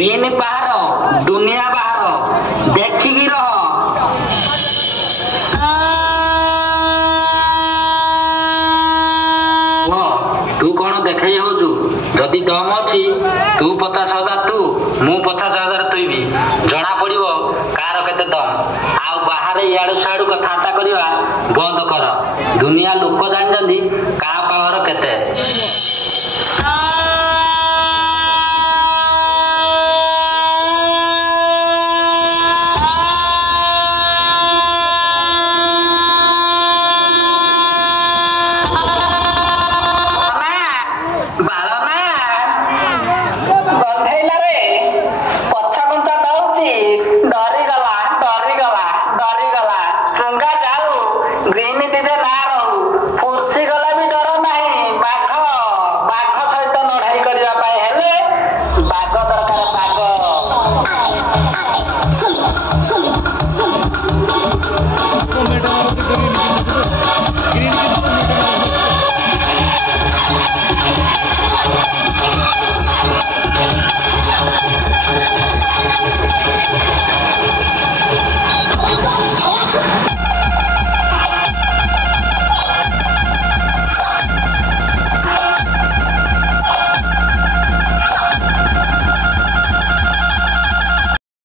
ବିନ୍ ବାହାର ଦୁନିଆ ବାହାର ଦେଖିକି ରହ। ତୁ କଣ ଦେଖେଇ ହଉଛୁ? ଯଦି ଦମ ଅଛି ତୁ 50,000 ତୁ ମୁଁ 50,000 ତୁଇବି। ଜଣା ପଡିବ କାହାର କେତେ ଦମ। ଆଉ ବାହାରେ ଇଆଡୁ ସିଆଡୁ କଥାବାର୍ତ୍ତା କରିବା ବନ୍ଦ କର। ଦୁନିଆ ଲୋକ ଜାଣିଛନ୍ତି କାହା ପାୱାର କେତେ।